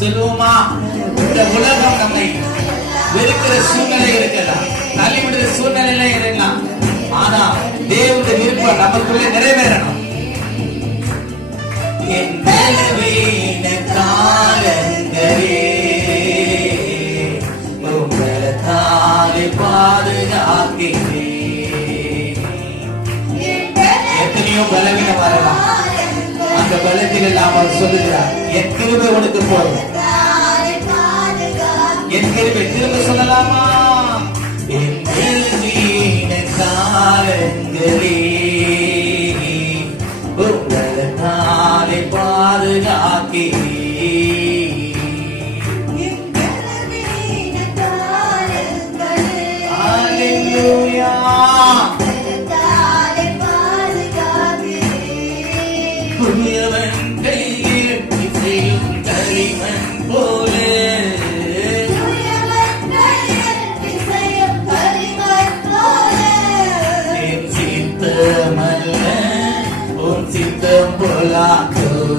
செல்வோமா? இந்த உலகம் நம்மை வெறுக்கிற சூழ்நிலை இருக்கலாம். தள்ளிவிடுற சூழ்நிலையில இருக்கலாம். ஆனா தேவனுடைய விருப்பம் நமக்குள்ளே நிறைவேறணும். பாதுகாக்கிறேன். எத்தனையோ பலவீனம் வரலாம் அந்த பலத்தில் அவர் சொல்லுகிறார். என் கிருபை உனக்கு போதும். என் கிருபை திரும்ப சொல்லலாமா? என் காலங்களே உங்களத்தாலே பாதுகாக்கிறேன் கதிரவன் கையில் இசையும் களிமன் போலே சித்தமல்ல சித்தம் போலாக்கோ